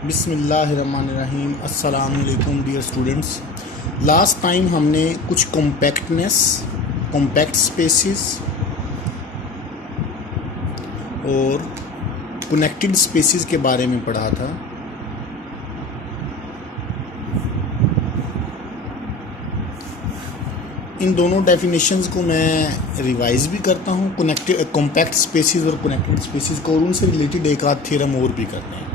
बिस्मिल्लाहिर्रहमानिर्रहीम। अस्सलाम वालेकुम डियर स्टूडेंट्स। लास्ट टाइम हमने कुछ कॉम्पैक्ट स्पेसेस और कनेक्टेड स्पेसेस के बारे में पढ़ा था। इन दोनों डेफिनेशंस को मैं रिवाइज भी करता हूँ, कॉम्पैक्ट स्पेसेस और कनेक्टेड स्पेसेस को, और उनसे रिलेटेड एक आध थ्योरम और भी करते हैं।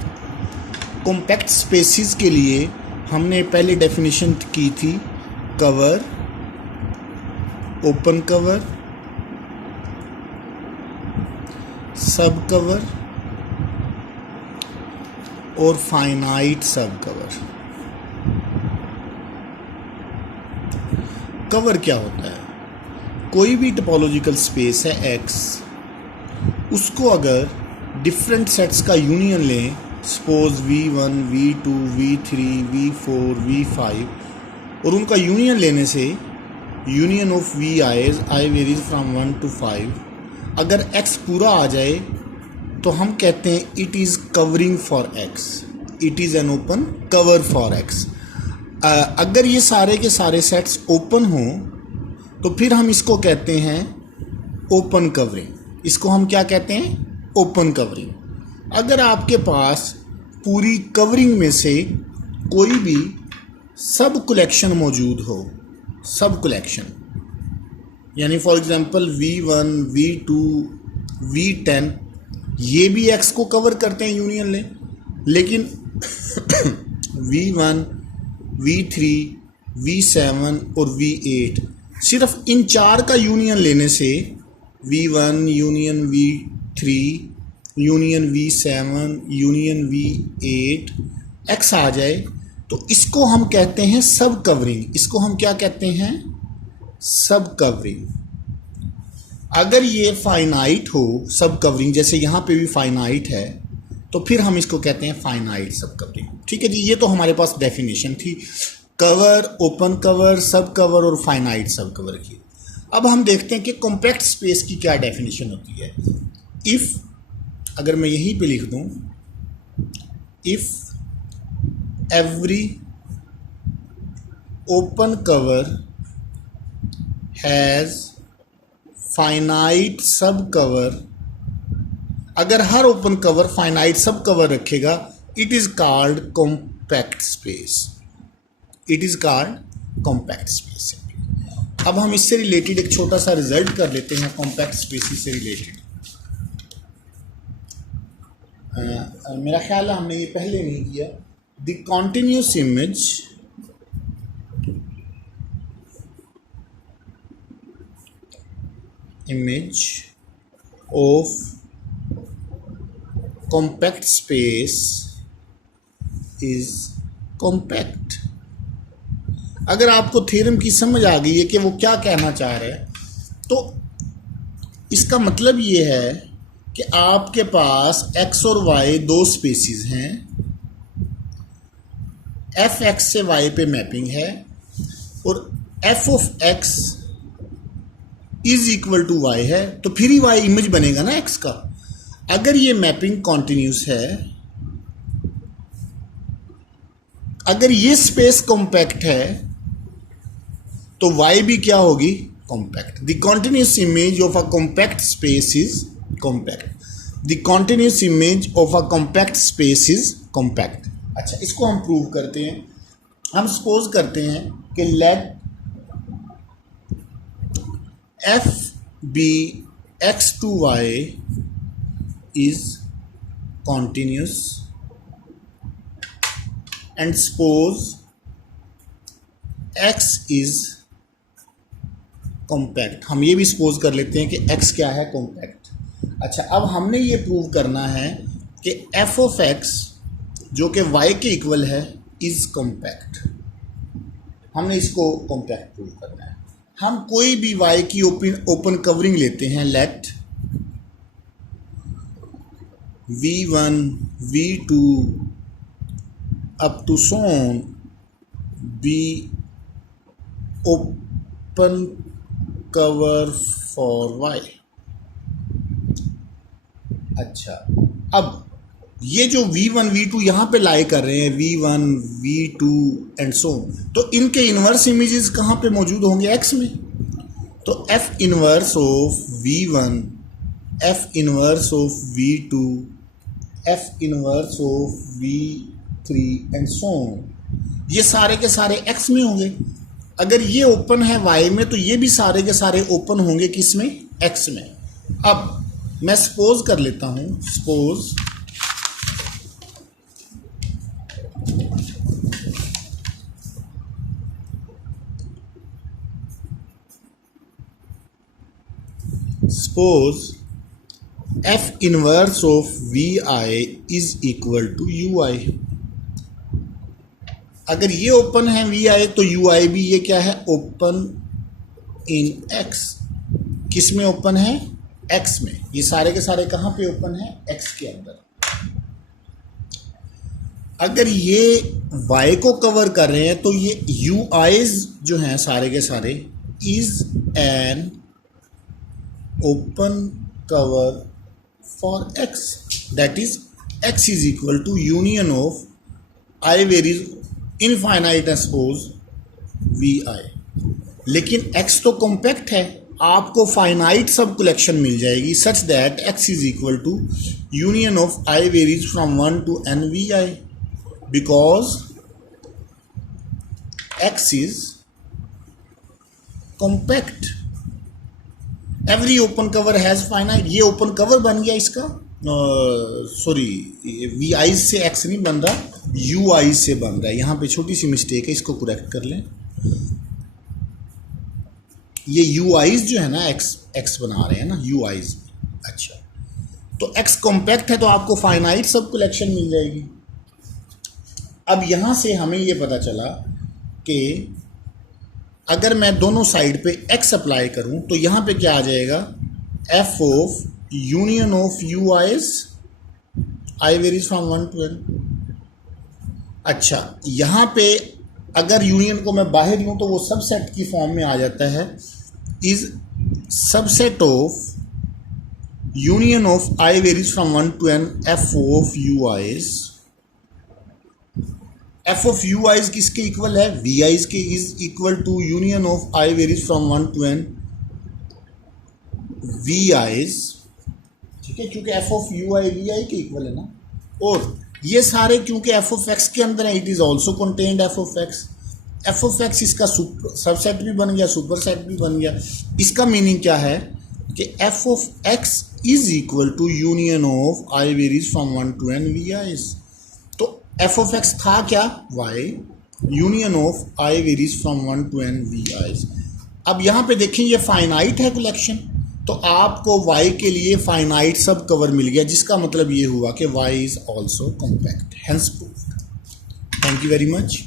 कॉम्पैक्ट स्पेसेस के लिए हमने पहले डेफिनेशन की थी कवर, ओपन कवर, सब कवर और फाइनाइट सब कवर। कवर क्या होता है? कोई भी टोपोलॉजिकल स्पेस है एक्स, उसको अगर डिफरेंट सेट्स का यूनियन लें, suppose V1, V2, V3, V4, V5, और उनका यूनियन लेने से union of V I varies from 1 to 5, अगर x पूरा आ जाए तो हम कहते हैं it is covering for x, it is an open cover for x। अगर ये सारे के सारे सेट्स ओपन हों तो फिर हम इसको कहते हैं ओपन कवरिंग। इसको हम क्या कहते हैं? Open covering. अगर आपके पास पूरी कवरिंग में से कोई भी सब कलेक्शन मौजूद हो, सब कलेक्शन यानी for example V1, V2, V10, ये भी x को कवर करते हैं यूनियन लें, लेकिन V1, V3, V7 और V8, सिर्फ इन चार का यूनियन लेने से V1 union V3 union V7 union V8 x आ जाए तो इसको हम कहते हैं सब कवरिंग। इसको हम क्या कहते हैं? सब कवरिंग। अगर ये फाइनाइट हो सब कवरिंग, जैसे यहाँ पे भी फाइनाइट है, तो फिर हम इसको कहते हैं फाइनाइट सब कवरिंग। ठीक है जी, ये तो हमारे पास डेफिनेशन थी कवर, ओपन कवर, सब कवर और फाइनाइट सब कवर की। अब हम देखते हैं कि कॉम्पैक्ट स्पेस की क्या डेफिनेशन होती है। इफ़, अगर मैं यहीं पे लिख दूं, if every open cover has finite सब कवर, अगर हर ओपन कवर फाइनाइट सब कवर रखेगा, it is called compact space. It is called compact space. अब हम इससे रिलेटेड एक छोटा सा रिजल्ट कर लेते हैं कॉम्पैक्ट स्पेस से रिलेटेड। मेरा ख्याल है हमने ये पहले नहीं किया। The continuous image of compact space is compact. अगर आपको थ्योरम की समझ आ गई है कि वो क्या कहना चाह रहे हैं, तो इसका मतलब ये है कि आपके पास x और y दो स्पेसिस हैं, f x से y पे मैपिंग है, और f of x is equal to y है, तो फिर ही y इमेज बनेगा ना x का। अगर ये मैपिंग कॉन्टिन्यूस है, अगर ये स्पेस कॉम्पैक्ट है, तो y भी क्या होगी? Compact. The continuous image of a compact space is compact. The continuous image of a compact space is compact. अच्छा, इसको हम प्रूव करते हैं। हम सपोज करते हैं कि let f be x to y is continuous and suppose x is compact। हम ये भी सपोज कर लेते हैं कि x क्या है? कॉम्पैक्ट। अच्छा, अब हमने ये प्रूव करना है कि f ऑफ x जो कि y के इक्वल है इज कॉम्पैक्ट। हमने इसको कॉम्पैक्ट प्रूव करना है। हम कोई भी y की ओपन कवरिंग लेते हैं, let V1, V2 up to so on be open cover for y। अच्छा, अब ये जो V1 V2 यहाँ पे लाई कर रहे हैं, V1 V2 एंड सो, तो इनके इन्वर्स इमेजेस कहाँ पे मौजूद होंगे? X में। तो F inverse of V1, F inverse of V2, F inverse of V3 and so, ये सारे के सारे X में होंगे। अगर ये ओपन है Y में, तो ये भी सारे के सारे ओपन होंगे किस में? X में। अब मैं सपोज कर लेता हूँ, suppose F inverse of Vi is equal to Ui। अगर ये ओपन है Vi, तो Ui भी ये क्या है? Open in X। किस में ओपन है? X में। ये सारे के सारे कहाँ पे ओपन है? X के अंदर। अगर ये Y को कवर कर रहे हैं, तो ये Ui's जो हैं सारे के सारे is an open cover for X, that is X is equal to union of I varies infinite as suppose Vi। लेकिन X तो कॉम्पैक्ट है, आपको फाइनाइट सब कलेक्शन मिल जाएगी such that X is equal to union of I varies from 1 to n Vi, because X is compact। Every open cover has finite. ये open cover बन गया इसका, सॉरी Vi से X नहीं बन रहा, Ui से बन रहा है। यहाँ पे छोटी सी मिस्टेक है, इसको करेक्ट कर लें। ये Ui's जो है ना, X बना रहे हैं ना Ui's। अच्छा, तो X कॉम्पैक्ट है तो आपको फाइनाइट सब कलेक्शन मिल जाएगी। अब यहाँ से हमें ये पता चला कि अगर मैं दोनों साइड पे X अप्लाई करूं, तो यहाँ पे क्या आ जाएगा? F of union of Ui's I varies from 1 to n। अच्छा, यहाँ पे अगर यूनियन को मैं बाहर लूँ तो वो सबसेट की फॉर्म में आ जाता है, is subset of union of I varies from 1 to n F of Ui's। F of Ui's किसके इक्वल है? Vi's के is equal to union of I varies from 1 to n Vi's। ठीक है, क्योंकि F ऑफ Ui Vi के इक्वल है ना। और ये सारे क्योंकि F ऑफ X के अंदर है, it is also contained F of X। F of X इसका सबसेट भी बन गया, सुपर सेट भी बन गया। इसका मीनिंग क्या है कि F of X is equal to union of I varies from 1 to n Vi's। तो F ऑफ X था क्या? Y union of I varies from 1 to n Vi's। अब यहाँ पे देखें, ये फाइनाइट है कलेक्शन, तो आपको Y के लिए फाइनाइट सब कवर मिल गया, जिसका मतलब ये हुआ कि Y is also compact, hence proved. Thank you very much.